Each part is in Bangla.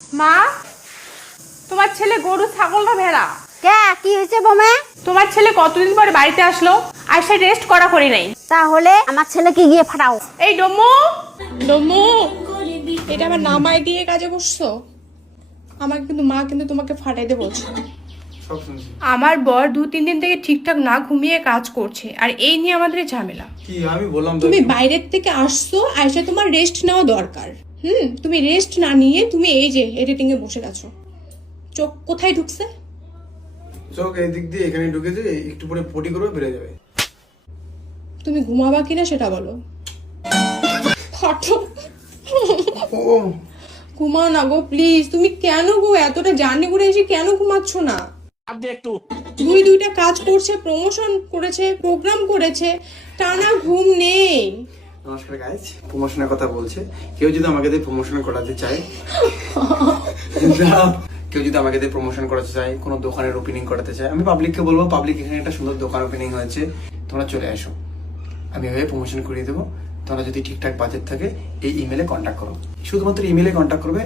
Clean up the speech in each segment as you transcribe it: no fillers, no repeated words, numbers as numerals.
মা, তোমার ছেলে গরু ছাগল না ভেড়া? কে কি হয়েছে বোমে? তোমার ছেলে কতদিন পরে বাড়িতে আসলো, আর সে রেস্ট করা করি নাই। তাহলে আমার ছেলেকে গিয়ে ফাটাও। এই ডম্মু, ডম্মু, এটা আমার নামাই দিয়ে কাজে বসছো? আমাকে কিন্তু মা কিন্তু তোমাকে ফাটাইতে বলছে। আমার বর 2-3 দিন থেকে ঠিকঠাক না ঘুমিয়ে কাজ করছে, আর এই নিয়ে আমাদের ঝামেলা। কি আমি বললাম তো, তুমি বাইরের থেকে আসছো, আইসা তোমার রেস্ট নেওয়া দরকার। তুমি রেস্ট না নিয়ে তুমি এই যে এডিটিং এ বসে গেছো। চোখ কোথায় ঢুকছে? চোখ এই দিক দিয়ে এখানে ঢুকেছে, একটু পরে পটি করবে বেড়ে যাবে। তুমি ঘুমাবা কিনা সেটা বলো। ফাটো। ও ঘুমাও না গো প্লিজ। তুমি কেন গো এতটা জার্নি করে এসে কেন ঘুমাচ্ছ না? দুইটা কাজ করছে, প্রমোশন করেছে, প্রোগ্রাম করেছে, টানা ঘুম নেই। নমস্কার গাইস, প্রমোশনের কথা বলছে। কেউ যদি আমাকে দিয়ে প্রমোশন করাতে চায়, কেউ যদি আমাকে দিয়ে প্রমোশন করাতে চায়, কোনো দোকানের ওপেনিং করাতে চায়, আমি পাবলিককে বলবো, পাবলিক এখানে একটা সুন্দর দোকান ওপেনিং হয়েছে, তোমরা চলে আসো, আমি এভাবে প্রমোশন করিয়ে দেবো। তোমরা যদি ঠিকঠাক বাজেট থাকে এই ইমেলে কন্ট্যাক্ট করো। শুধুমাত্র ইমেলে কন্ট্যাক্ট করবে।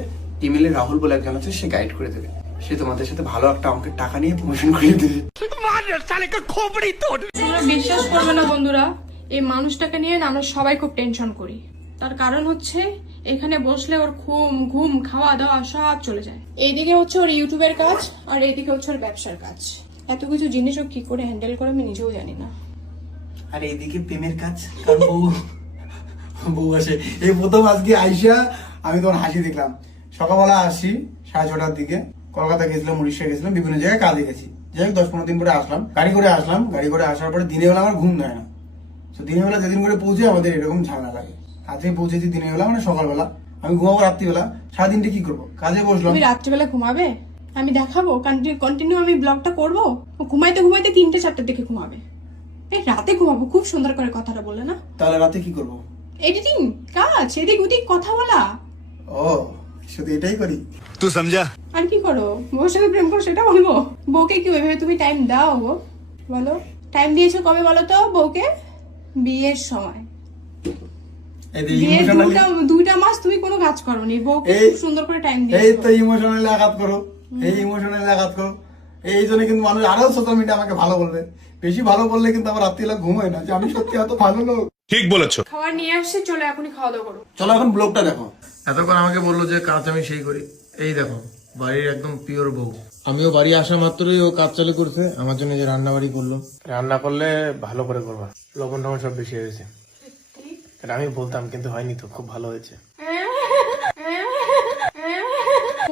ইমেলে রাহুল বলে একজন আছে, সে গাইড করে দেবে। সে তোমাদের সাথে ভালো একটা অঙ্কের টাকা নিয়ে প্রমোশন করিয়ে দেবে। তোমরা বিশ্বাস করবে না বন্ধুরা, এই মানুষটাকে নিয়ে না আমরা সবাই খুব টেনশন করি। তার কারণ হচ্ছে এখানে বসলে ওর ঘুম খাওয়া দাওয়া সব চলে যায়। এইদিকে হচ্ছে ওর ইউটিউবের কাজ, আর এইদিকে হচ্ছে ওর ব্যবসার কাজ। এত কিছু জিনিস ও কি করে হ্যান্ডেল করে আমি নিজেও জানি না। আর এইদিকে প্রেমের কাজ, কারণ বউ আসে। এই প্রথম আজকে আইসা আমি তোমার হাসি দেখলাম। সকালবেলা আসি 6:30টার দিকে, কলকাতা গেছিলাম, উড়িষ্যা গেছিলাম, বিভিন্ন জায়গায় কাজে গেছি। যাই হোক 10-15 দিন পরে আসলাম, গাড়ি করে আসলাম। গাড়ি করে আসার পরে দিনের বেলা আমার ঘুম দেয় না। তো দিনের বেলা যেদিন করে পৌঁছে আমাদের এরকম ঝামেলা লাগে। আজকে পৌঁছেছি দিনের বেলা, মানে সকালবেলা। আমি ঘুমাবো রাত্রিবেলা, সারাদিনটা কি করবো? কাজে বসলাম। তুমি রাত্রিবেলা ঘুমাবে? আমি দেখাবো কন্টিনিউ আমি ব্লগটা করবো। ও ঘুমাইতে ঘুমাইতে 3-4টার দিকে ঘুমাবে। এই রাতে ঘুমাবো, খুব সুন্দর করে কথাটা বললে না? তাহলে রাতে কি করবো? এডিটিং কাজ, এদিক ওদিক কথা বলা। ও শুধু এটাই করি? तू समझा? আর কি করো? বউর সাথে প্রেম করো সেটা বলবো? বউকে কি ওইভাবে তুমি টাইম দাও গো? বলো, টাইম দিয়েছো কবে বলো তো বউকে? বিয়ের সময়। বিয়ের 2টা মাস তুমি কোনো কাজ করোনি, বউকে খুব সুন্দর করে টাইম এই দিয়েছো। তো ইমোশনালি আঘাত করো, এই ইমোশনালি আঘাত করো। এই জন্য কিন্তু মানুষ আরো সোশ্যাল মিডিয়া আমাকে ভালো বলবে। বেশি ভালো বললে কিন্তু আমার রাত্রিবেলা ঘুম হয় না, যে আমি সত্যি এত ভালো লোক। ठीक बोलेছো। খাবার নিয়ে আসছে, চলো এখনই খাওয়া দাওয়া করো। চলো এখন ব্লগটা দেখো। এতক্ষণ আমাকে বললো যে কাজ আমি সেই করি। এই দেখো বাড়ির একদম পিওর বউ। আমিও বাড়ি আসা মাত্রই ও কাজ চালু করছে আমার জন্য, যে রান্না বাড়ি করলো। রান্না করলে ভালো করে করবা, লবণ টবণ সব বেশি হয়েছে। এটা আমি বলতাম কিন্তু হয়নি, তো খুব ভালো হয়েছে।